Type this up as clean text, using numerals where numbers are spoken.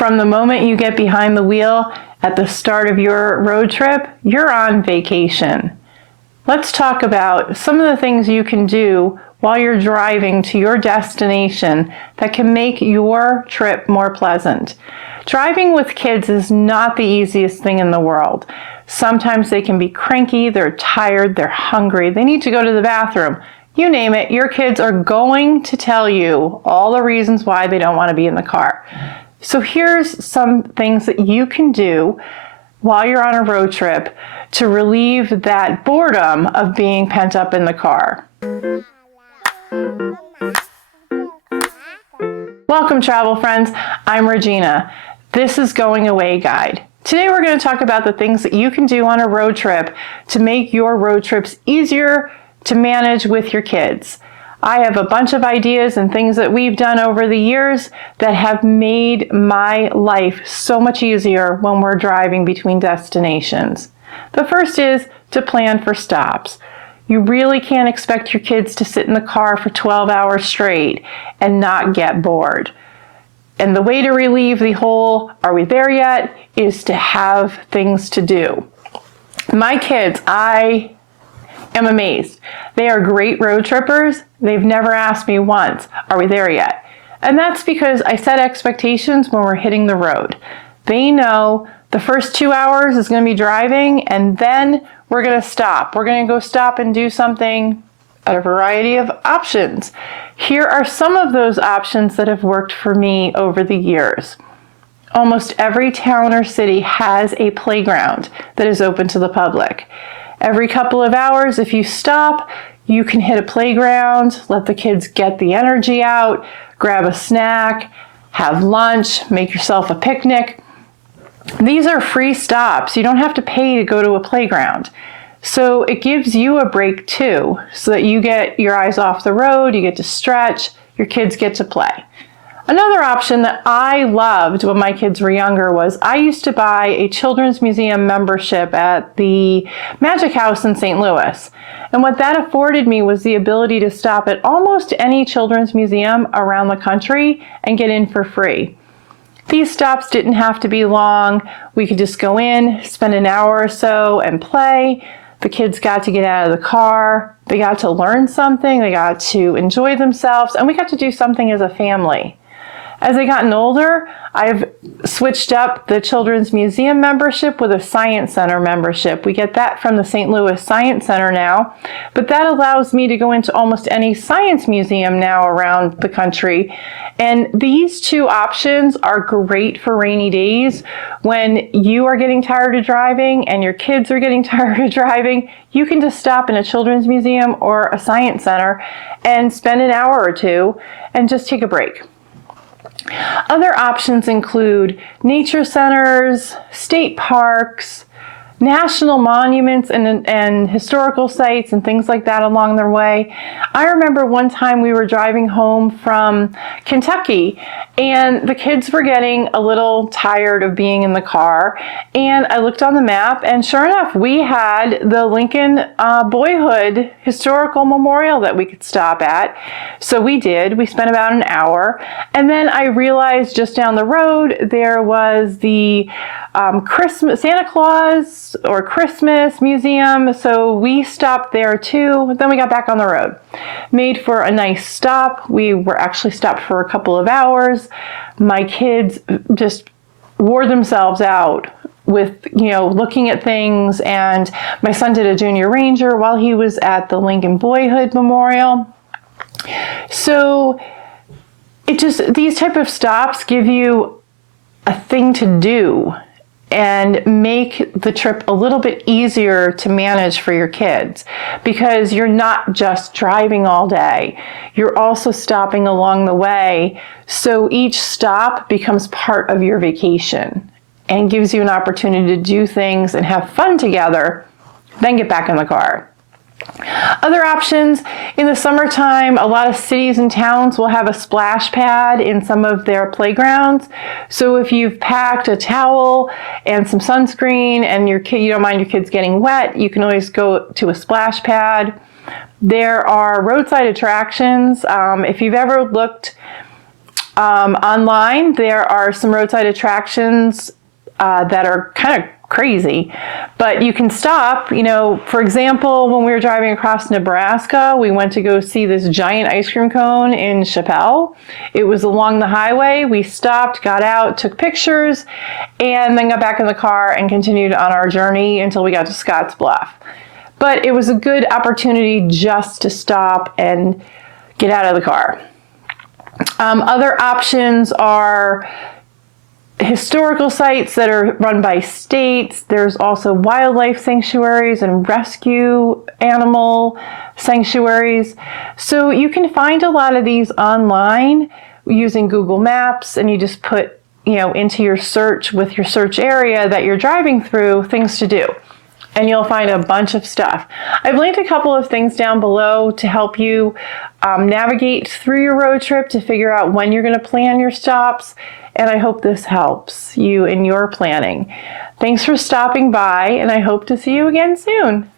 From the moment you get behind the wheel at the start of your road trip, you're on vacation. Let's talk about some of the things you can do while you're driving to your destination that can make your trip more pleasant. Driving with kids is not the easiest thing in the world. Sometimes they can be cranky, they're tired, they're hungry, they need to go to the bathroom. You name it, your kids are going to tell you all the reasons why they don't want to be in the car. So here's some things that you can do while you're on a road trip to relieve that boredom of being pent up in the car. Welcome, travel friends. I'm Regina. This is Going Away Guide. Today we're going to talk about the things that you can do on a road trip to make your road trips easier to manage with your kids. I have a bunch of ideas and things that we've done over the years that have made my life so much easier when we're driving between destinations. The first is to plan for stops. You really can't expect your kids to sit in the car for 12 hours straight and not get bored. And the way to relieve the whole "are we there yet?" is to have things to do. My kids, I am amazed. They are great road trippers. They've never asked me once, "Are we there yet?" And that's because I set expectations when we're hitting the road. They know the first 2 hours is going to be driving, and then we're going to stop. We're going to go stop and do something at a variety of options. Here are some of those options that have worked for me over the years. Almost every town or city has a playground that is open to the public. Every couple of hours, if you stop, you can hit a playground, let the kids get the energy out, grab a snack, have lunch, make yourself a picnic. These are free stops. You don't have to pay to go to a playground. So it gives you a break too, so that you get your eyes off the road, you get to stretch, your kids get to play. Another option that I loved when my kids were younger was I used to buy a children's museum membership at the Magic House in St. Louis. And what that afforded me was the ability to stop at almost any children's museum around the country and get in for free. These stops didn't have to be long. We could just go in, spend an hour or so and play. The kids got to get out of the car. They got to learn something. They got to enjoy themselves. And we got to do something as a family. As I've gotten older, I've switched up the Children's Museum membership with a Science Center membership. We get that from the St. Louis Science Center now, but that allows me to go into almost any science museum now around the country. And these two options are great for rainy days. When you are getting tired of driving and your kids are getting tired of driving, you can just stop in a children's museum or a science center and spend an hour or two and just take a break. Other options include nature centers, state parks, national monuments and historical sites and things like that along their way. I remember one time we were driving home from Kentucky and the kids were getting a little tired of being in the car, and I looked on the map and sure enough we had the Lincoln Boyhood Historical Memorial that we could stop at. So we did. We spent about an hour, and then I realized just down the road there was the Santa Claus or Christmas Museum, so we stopped there too. Then we got back on the road. Made for a nice stop. We were actually stopped for a couple of hours. My kids just wore themselves out with, looking at things, and my son did a junior ranger while he was at the Lincoln Boyhood Memorial. So these type of stops give you a thing to do and make the trip a little bit easier to manage for your kids, because you're not just driving all day, you're also stopping along the way. So each stop becomes part of your vacation and gives you an opportunity to do things and have fun together, then get back in the car. Other options, in the summertime, a lot of cities and towns will have a splash pad in some of their playgrounds. So if you've packed a towel and some sunscreen and you don't mind your kids getting wet, you can always go to a splash pad. There are roadside attractions. If you've ever looked Online, there are some roadside attractions that are kind of crazy, but you can stop. You know, for example, when we were driving across Nebraska, we went to go see this giant ice cream cone in Chappelle. It was along the highway. We stopped, got out, took pictures, and then got back in the car and continued on our journey until we got to Scotts Bluff. But it was a good opportunity just to stop and get out of the car. Other options are historical sites that are run by states. There's also wildlife sanctuaries and rescue animal sanctuaries. So you can find a lot of these online using Google Maps, and you just put, into your search with your search area that you're driving through, things to do. And you'll find a bunch of stuff. I've linked a couple of things down below to help you navigate through your road trip to figure out when you're going to plan your stops. And I hope this helps you in your planning. Thanks for stopping by, and I hope to see you again soon.